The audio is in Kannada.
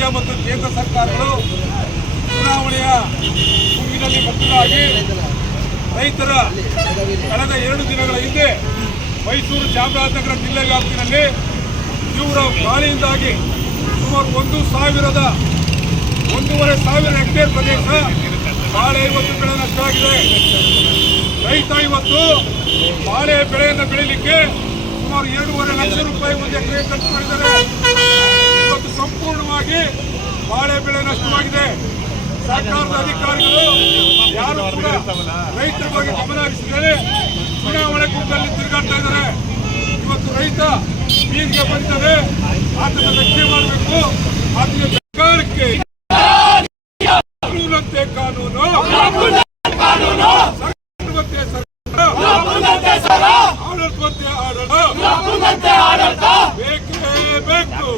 ರಾಜ್ಯ ಮತ್ತು ಕೇಂದ್ರ ಸರ್ಕಾರಗಳು ಚುನಾವಣೆಯ ಮುಗಿನಲ್ಲಿ ಬದ್ಧರಾಗಿ ರೈತರ ಕಳೆದ ಎರಡು ದಿನಗಳ ಹಿಂದೆ ಮೈಸೂರು ಚಾಮರಾಜನಗರ ಜಿಲ್ಲೆ ವ್ಯಾಪ್ತಿನಲ್ಲಿ ತೀವ್ರ ಗಾಳಿಯಿಂದಾಗಿ ಸುಮಾರು ಒಂದು ಸಾವಿರದ ಒಂದೂವರೆ ಸಾವಿರ ಹೆಕ್ಟೇರ್ ಪ್ರದೇಶ ಬಾಳೆ ಇವತ್ತು ಬೆಳೆ ನಷ್ಟವಾಗಿದೆ. ರೈತ ಇವತ್ತು ಬಾಳೆ ಬೆಳೆಯನ್ನು ಬೆಳೀಲಿಕ್ಕೆ ಸುಮಾರು ಎರಡೂವರೆ ಲಕ್ಷ ರೂಪಾಯಿ ಒಂದು ಎಕರೆ ಖರ್ಚು ಮಾಡಿದ್ದಾರೆ. ಬಾಳೆ ನಷ್ಟವಾಗಿದೆ. ಸರ್ಕಾರದ ಅಧಿಕಾರಿಗಳು ಯಾರು ಕೂಡ ರೈತರ ಬಗ್ಗೆ ಗಮನ ಹರಿಸಿದರೆ ಚುನಾವಣೆ ಗುಂಪಲ್ಲಿ ತಿರುಗಾಡ್ತಾ ಇದ್ದಾರೆ. ಇವತ್ತು ರೈತ ಬೀದಿಗೆ ಬಂದಿದ್ದಾರೆ ಆತನ ರಕ್ಷಣೆ ಮಾಡಬೇಕು. ಆತನ ಸರ್ಕಾರಕ್ಕೆ ಕಾನೂನಂತೆ ಕಾನೂನು. ಸರ್ಕಾರವಂತೆ ಸರ್ಕಾರ. ಆಡಳಿತವಂತೆ ಆಡಳಿತ ಬೇಕೇ ಬೇಕು.